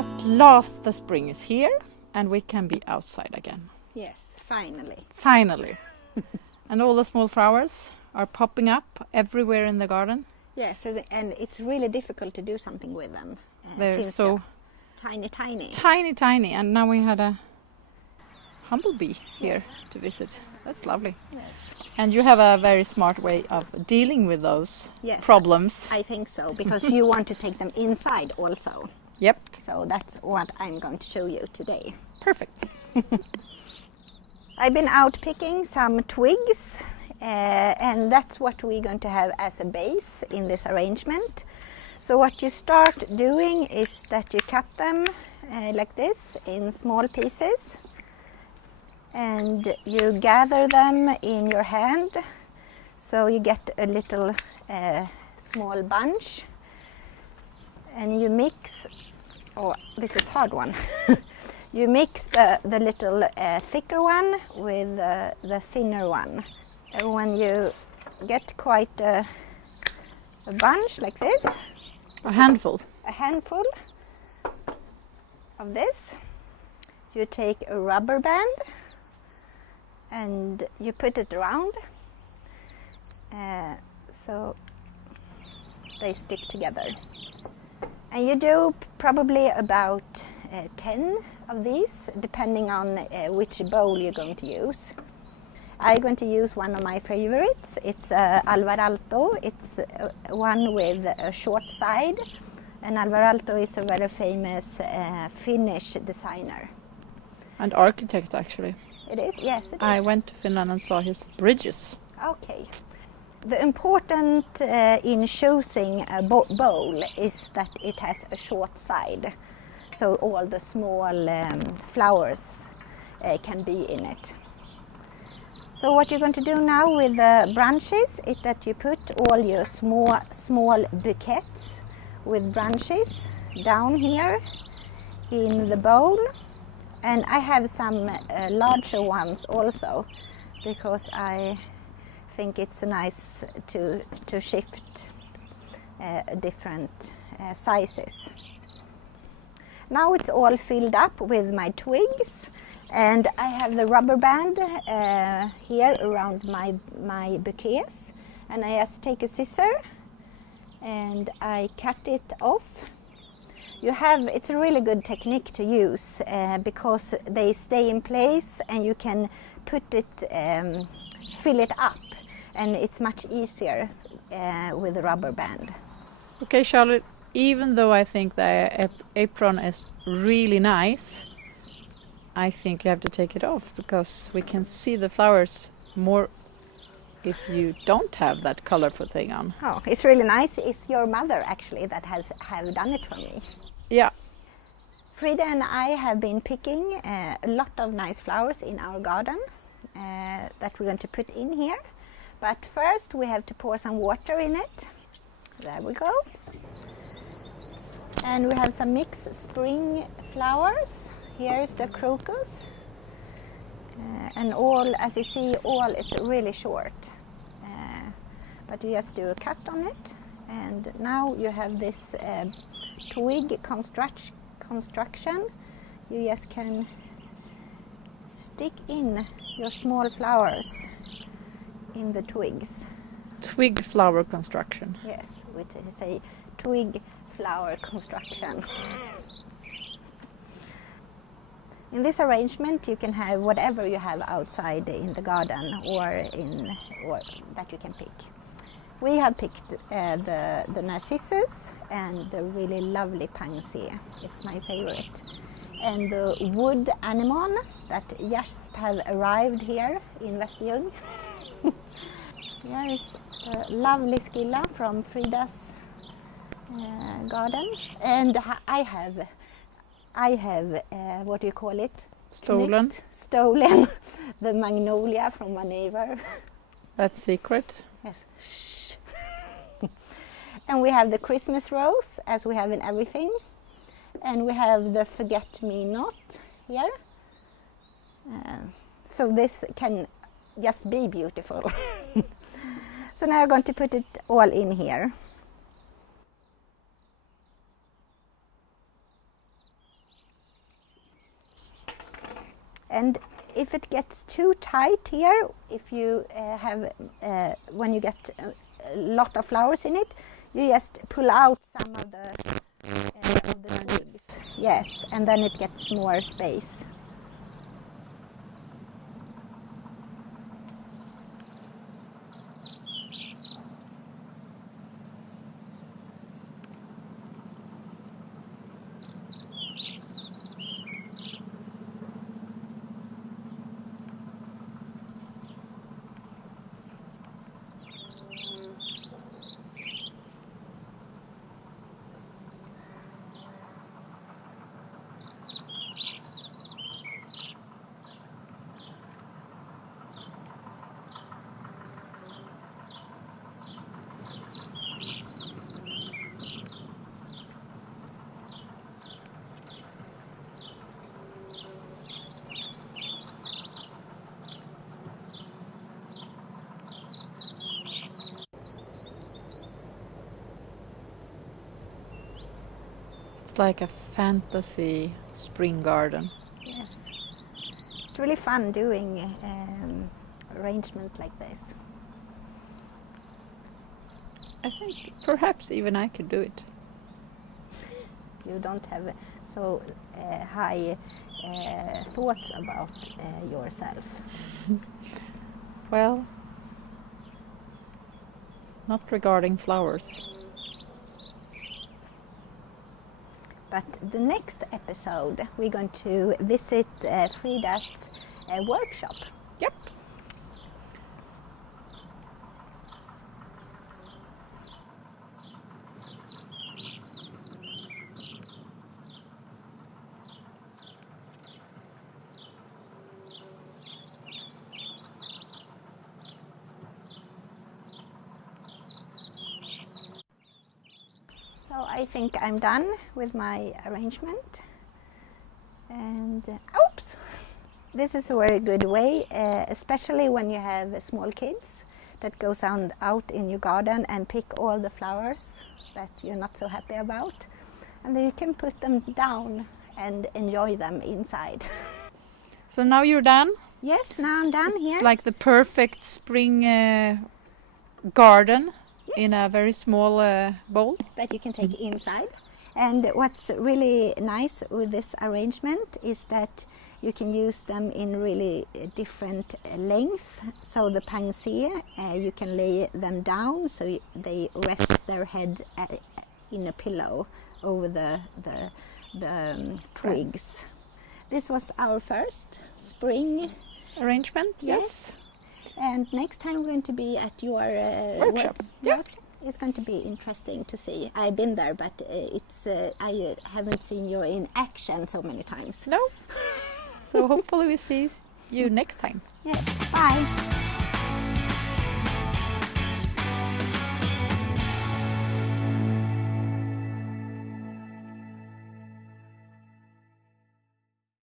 At last the spring is here and we can be outside again. Yes, finally. Finally. And all the small flowers are popping up everywhere in the garden. Yes, and it's really difficult to do something with them. They're so tiny. tiny. And now we had a humblebee here to visit. That's lovely. Yes. And you have a very smart way of dealing with those problems. I think so, because you want to take them inside also. Yep. So that's what I'm going to show you today. Perfect. I've been out picking some twigs, and that's what we're going to have as a base in this arrangement. So what you start doing is that you cut them like this in small pieces, and you gather them in your hand, so you get a little small bunch, and you mix, oh, this is a hard one. You mix the little thicker one with the thinner one. And when you get quite a bunch like this, a handful of this, you take a rubber band and you put it around so they stick together. And you do probably about 10 of these, depending on which bowl you're going to use. I'm going to use one of my favorites. It's Alvar Aalto. It's one with a short side, and Alvar Aalto is a very famous Finnish designer. And architect, actually. It is? Yes, it is. I went to Finland and saw his bridges. Okay. The important in choosing a bowl is that it has a short side, so all the small flowers can be in it. So what you're going to do now with the branches is that you put all your small bouquets with branches down here in the bowl. And I have some larger ones also, because I think it's nice to shift different sizes. Now it's all filled up with my twigs, and I have the rubber band here around my bouquets, and I just take a scissor and I cut it off. It's a really good technique to use because they stay in place and you can put it, fill it up, and it's much easier with the rubber band. Okay, Charlotte, even though I think the apron is really nice, I think you have to take it off because we can see the flowers more if you don't have that colorful thing on. Oh, it's really nice. It's your mother actually that have done it for me. Yeah. Frida and I have been picking a lot of nice flowers in our garden that we're going to put in here. But first we have to pour some water in it. There we go. And we have some mixed spring flowers. Here is the crocus. And all, as you see, all is really short. But you just do a cut on it. And now you have this twig construction. You just can stick in your small flowers in the twigs. Twig flower construction. Yes, it's a twig flower construction. In this arrangement you can have whatever you have outside in the garden or that you can pick. We have picked the narcissus and the really lovely pansy. It's my favorite. And the wood anemone that just have arrived here in Västerljung. Here is a lovely skilla from Frida's garden. And I have what do you call it? Stolen the magnolia from my neighbor. That's secret. Yes. Shh. And we have the Christmas rose, as we have in everything. And we have the forget-me-not here. So this can just be beautiful. So now I'm going to put it all in here. And if it gets too tight here, if you when you get a lot of flowers in it, you just pull out some of the twigs. Yes, and then it gets more space. It's like a fantasy spring garden. Yes, it's really fun doing arrangement like this. I think perhaps even I could do it. You don't have so high thoughts about yourself. Well, not regarding flowers. But the next episode, we're going to visit Frida's workshop. Yep. So I think I'm done with my arrangement. And oops! This is a very good way, especially when you have small kids that goes out in your garden and pick all the flowers that you're not so happy about. And then you can put them down and enjoy them inside. So now you're done? Yes, now I'm done here. It's like the perfect spring garden. Yes. In a very small bowl. That you can take inside. And what's really nice with this arrangement is that you can use them in really different length. So the panacea, you can lay them down so they rest their head in a pillow over the twigs. This was our first spring Arrangement, yes. Yes. And next time we're going to be at your Workshop. Yeah. It's going to be interesting to see. I've been there, but I haven't seen you in action so many times. No. So hopefully we see you next time. Yes. Bye.